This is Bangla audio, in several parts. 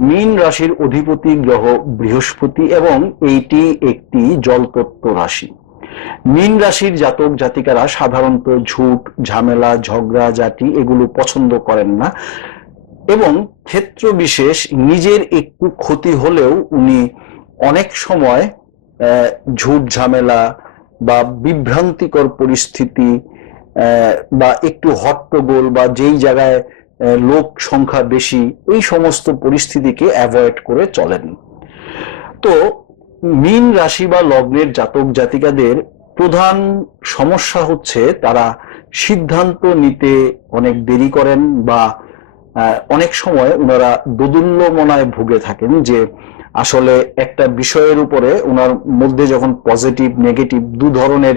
মীন রাশির অধিপতি গ্রহ বৃহস্পতি এবং এইটি একটি জলতত্ত্ব রাশি। মীন রাশির জাতক জাতিকারা সাধারণত ঝুট, ঝামেলা, ঝগড়া, জাতি এগুলো পছন্দ করেন না এবং ক্ষেত্র বিশেষ নিজের একটু ক্ষতি হলেও উনি অনেক সময় ঝুট, ঝামেলা বা বিভ্রান্তিকর পরিস্থিতি বা একটু হট্টগোল বা যেই জায়গায় লোক সংখ্যা বেশি, এই সমস্ত পরিস্থিতিকে অ্যাভয়েড করে চলেন। তো মীন রাশি বা লগ্নের জাতক জাতিকাদের প্রধান সমস্যা হচ্ছে তারা সিদ্ধান্ত নিতে অনেক দেরি করেন বা অনেক সময় ওনারা দোদুল্যমনায় ভুগে থাকেন যে আসলে একটা বিষয়ের উপরে ওনার মধ্যে যখন পজিটিভ, নেগেটিভ দু ধরনের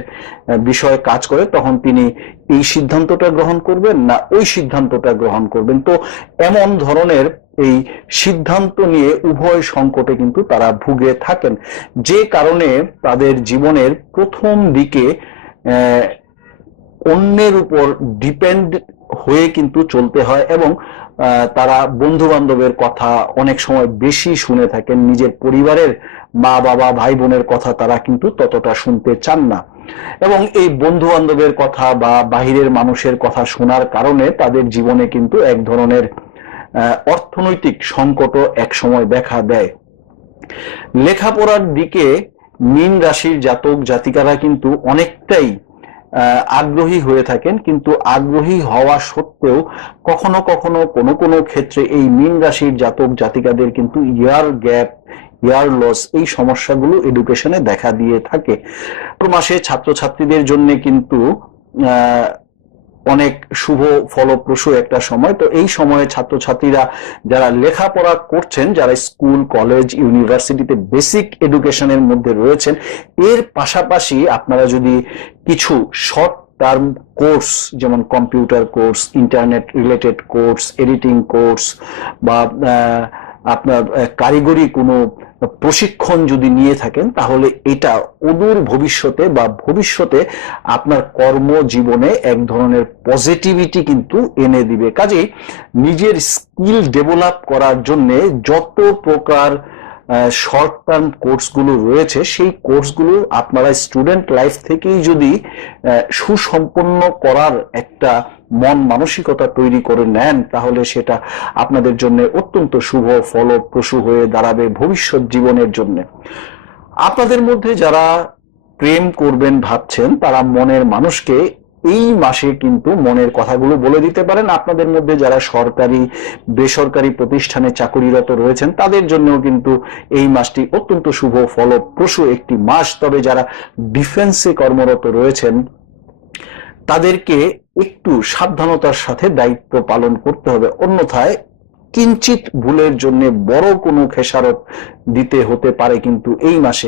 বিষয় কাজ করে, তখন তিনি এই সিদ্ধান্তটা গ্রহণ করবেন না ওই সিদ্ধান্তটা গ্রহণ করবেন। তো এমন ধরনের এই সিদ্ধান্ত নিয়ে উভয় সংকটে কিন্তু তারা ভুগে থাকেন। যে কারণে তাদের জীবনের প্রথম দিকে অন্যের উপর ডিপেন্ড হয়ে কিন্তু চলতে হয় এবং তারা বন্ধু বান্ধবের কথা অনেক সময় বেশি শুনে থাকেন, নিজের পরিবারের মা বাবা ভাই বোনের কথা তারা কিন্তু ততটা শুনতে চান না। এবং এই বন্ধু বান্ধবের কথা বা বাহিরের মানুষের কথা শোনার কারণে তাদের জীবনে কিন্তু এক ধরনের অর্থনৈতিক সংকটও এক সময় দেখা দেয়। লেখাপড়ার দিকে মীন রাশির জাতক জাতিকারা কিন্তু অনেকটাই আগ্রহী হয়ে থাকেন, কিন্তু আগ্রহী হওয়া সত্ত্বেও কখনো কখনো কোনো কোনো ক্ষেত্রে এই মীন রাশির জাতক জাতিকাদের কিন্তু ইয়ার গ্যাপ ইয়ার লস এই সমস্যাগুলো এডুকেশনে দেখা দিয়ে থাকে। মাসে ছাত্রছাত্রীদের জন্য কিন্তু অনেক শুভ ফলপ্রসূ একটা সময়। তো এই সময়ে ছাত্রছাত্রীরা যারা লেখাপড়া করছেন, যারা স্কুল, কলেজ, ইউনিভার্সিটিতে বেসিক এডুকেশনের মধ্যে রয়েছেন, এর পাশাপাশি আপনারা যদি কিছু শর্ট টার্ম কোর্স, যেমন computer course, internet related course, editing course বা আপনার কারিগরি কোনো প্রশিক্ষণ যদি নিয়ে থাকেন, তাহলে এটা অদূর ভবিষ্যতে বা ভবিষ্যতে আপনার কর্মজীবনে এক ধরনের পজিটিভিটি কিন্তু এনে দিবে। কাজেই নিজের স্কিল ডেভেলপ করার জন্য যত প্রকার শর্ট টার্ম কোর্সগুলো রয়েছে, সেই কোর্সগুলো আপনারা স্টুডেন্ট লাইফ থেকেই যদি সুসম্পন্ন করার একটা মন মানসিকতা তৈরি করে নেন, তাহলে সেটা আপনাদের জন্য অত্যন্ত শুভ, ফলপ্রসূ হয়ে দাঁড়াবে ভবিষ্যৎ জীবনের জন্য। আপনাদের মধ্যে যারা প্রেম করবেন ভাবছেন, তারা মনের মানুষকে এই মাসে কিন্তু মনের কথাগুলো বলে দিতে পারেন। আপনাদের মধ্যে যারা সরকারি, বেসরকারি প্রতিষ্ঠানে চাকুরিরত রয়েছেন, তাদের জন্যও কিন্তু এই মাসটি অত্যন্ত শুভ, ফলপ্রসূ একটি মাস। তবে যারা ডিফেন্সে কর্মরত রয়েছেন তাদেরকে একটু সাবধানতার সাথে দায়িত্ব পালন করতে হবে। অন্যথায় কিঞ্চিত ভুলের জন্য বড় কোনো খেসারত দিতে হতে পারে কিন্তু এই মাসে।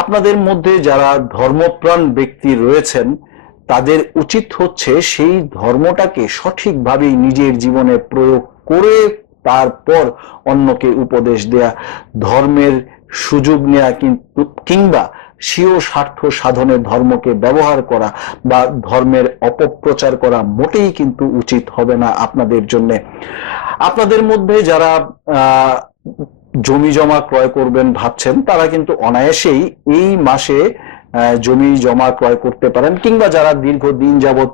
আপনাদের মধ্যে যারা ধর্মপ্রাণ ব্যক্তি রয়েছেন, তাদের উচিত হচ্ছে সেই ধর্মটাকে সঠিকভাবে নিজের জীবনে প্রয়োগ করে তারপর অন্যকে উপদেশ দেয়া। ধর্মের সুযোগ নেওয়া কিন্তু, কিংবা স্বীয় স্বার্থ সাধনে ধর্মকে ব্যবহার করা বা ধর্মের অপপ্রচার করা মোটেই কিন্তু উচিত হবে না আপনাদের জন্য। আপনাদের মধ্যে যারা জমি জমা ক্রয় করবেন ভাবছেন, তারা কিন্তু অনায়াসেই এই মাসে জমি জমা ক্রয় করতে পারেন, কিংবা যারা দীর্ঘদিন যাবৎ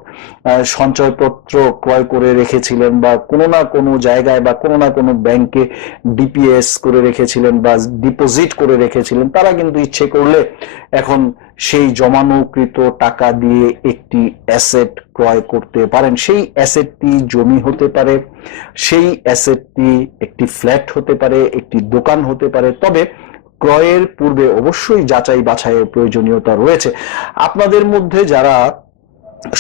সঞ্চয়পত্র ক্রয় করে রেখেছিলেন বা কোনো না কোনো জায়গায় বা কোনো না কোনো ব্যাংকে ডিপিএস করে রেখেছিলেন বা ডিপোজিট করে রেখেছিলেন, তারা কিন্তু ইচ্ছে করলে এখন সেই জমানোকৃত টাকা দিয়ে একটি অ্যাসেট ক্রয় করতে পারেন। সেই অ্যাসেটটি জমি হতে পারে, সেই অ্যাসেটটি একটি ফ্ল্যাট হতে পারে, একটি দোকান হতে পারে। তবে ক্রয়ের পূর্বে অবশ্যই যাচাই বাছাইয়ের প্রয়োজনীয়তা রয়েছে। আপনাদের মধ্যে যারা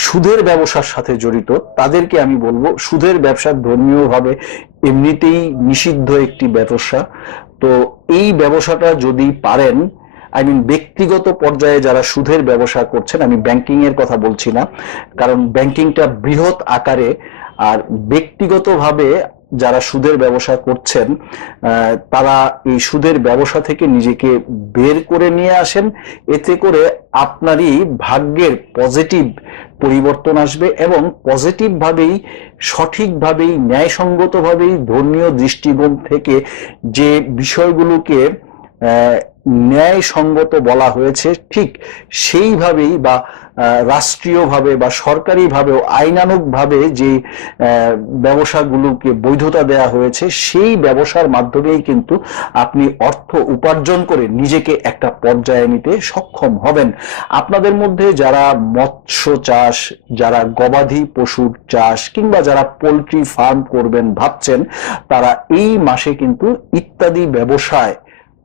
সুদের ব্যবসার সাথে জড়িত, তাদেরকে আমি বলব সুদের ব্যবসা ধর্মীয়ভাবে এমনিতেই নিষিদ্ধ একটি ব্যবসা। তো এই ব্যবসাটা যদি পারেন আই মিন ব্যক্তিগত পর্যায়ে যারা সুদের ব্যবসা করছেন, আমি ব্যাংকিং এর কথা বলছি না, কারণ ব্যাংকিংটা বৃহৎ আকারে আর ব্যক্তিগতভাবে যারা সুদের ব্যবসা করছেন তারা এই সুদের ব্যবসা থেকে নিজেকে বের করে নিয়ে আসেন। এতে করে আপনারই ভাগ্যের পজিটিভ পরিবর্তন আসবে এবং পজিটিভ ভাবেই, সঠিকভাবেই, ন্যায়সঙ্গতভাবেই ধর্মীয় দৃষ্টিকোণ থেকে যে বিষয়গুলোকে ন্যায়সঙ্গত বলা হয়েছে, ঠিক সেইভাবেই বা রাষ্ট্রীয়ভাবে বা সরকারিভাবেও আইনানুগভাবে যে ব্যবসাগুলোকে বৈধতা দেওয়া হয়েছে, সেই ব্যবসার মাধ্যমেই কিন্তু আপনি অর্থ উপার্জন করে নিজেকে একটা পর্যায়ে নিতে সক্ষম হবেন। আপনাদের মধ্যে যারা মৎস্য চাষ, যারা গবাদি পশুর চাষ কিংবা যারা পোলট্রি ফার্ম করবেন ভাবছেন, তারা এই মাসে কিন্তু ইত্যাদি ব্যবসায়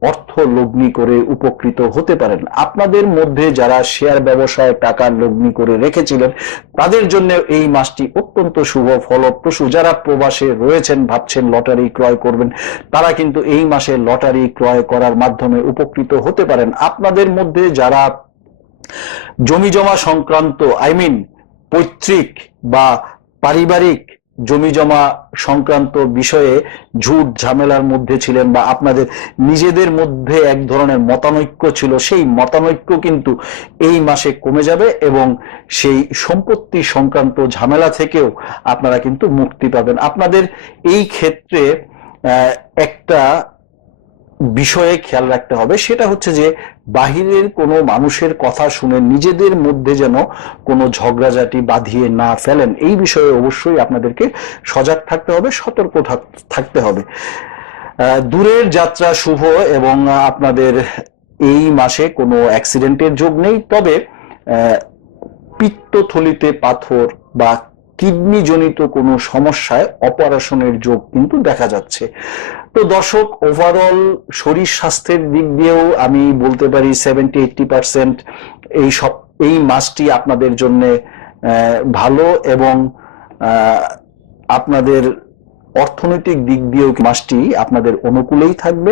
অর্থ লগ্নি করে উপকৃত হতে পারেন। আপনাদের মধ্যে যারা শেয়ার ব্যবসায় টাকা লগ্নি করে রেখেছিলেন, তাদের জন্য এই মাসটি অত্যন্ত শুভ, ফলপ্রসূ। যারা প্রবাসে রয়েছেন, ভাবছেন লটারি ক্রয় করবেন, তারা কিন্তু এই মাসে লটারি ক্রয় করার মাধ্যমে উপকৃত হতে পারেন। আপনাদের মধ্যে যারা জমি জমা সংক্রান্ত আই মিন পৈতৃক বা পারিবারিক জমি জমা সংক্রান্ত বিষয়ে ঝুট ঝামেলার মধ্যে ছিলেন বা আপনাদের নিজেদের মধ্যে এক ধরনের মতানৈক্য ছিল, সেই মতানৈক্য কিন্তু এই মাসে কমে যাবে এবং সেই সম্পত্তি সংক্রান্ত ঝামেলা থেকেও আপনারা কিন্তু মুক্তি পাবেন। আপনাদের এই ক্ষেত্রে একটা বিষয়ে খেয়াল রাখতে হবে, সেটা হচ্ছে যে বাহিরের কোনো মানুষের কথা শুনে নিজেদের মধ্যে যেন কোনো ঝগড়াঝাটি বাঁধিয়ে না ফেলেন, এই বিষয়ে অবশ্যই আপনাদেরকে সজাগ থাকতে হবে, সতর্ক থাক- থাকতে হবে। দূরের যাত্রা শুভ এবং আপনাদের এই মাসে কোনো অ্যাক্সিডেন্টের যোগ নেই, তবে পিত্তথলিতে পাথর বা কিডনি জনিত কোনো সমস্যায় অপারেশনের যোগ কিন্তু দেখা যাচ্ছে। তো দর্শক ওভারঅল শরীর স্বাস্থ্যের দিক দিয়েও আমি বলতে পারি সেভেন্টি এইটটি পার্সেন্ট এই সব, এই মাসটি আপনাদের জন্য ভালো এবং আপনাদের অর্থনৈতিক দিক দিয়েও মাসটি আপনাদের অনুকূলেই থাকবে।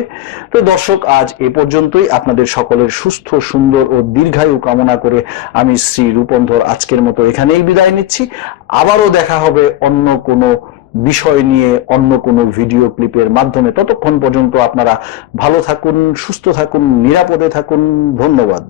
তো দর্শক, আজ এ পর্যন্তই। আপনাদের সকলের সুস্থ, সুন্দর ও দীর্ঘায়ু কামনা করে আমি শ্রী রূপন্ধর আজকের মতো এখানেই বিদায় নিচ্ছি। আবারও দেখা হবে অন্য কোনো বিষয় নিয়ে অন্য কোনো ভিডিও ক্লিপের মাধ্যমে। ততক্ষণ পর্যন্ত আপনারা ভালো থাকুন, সুস্থ থাকুন, নিরাপদে থাকুন। ধন্যবাদ।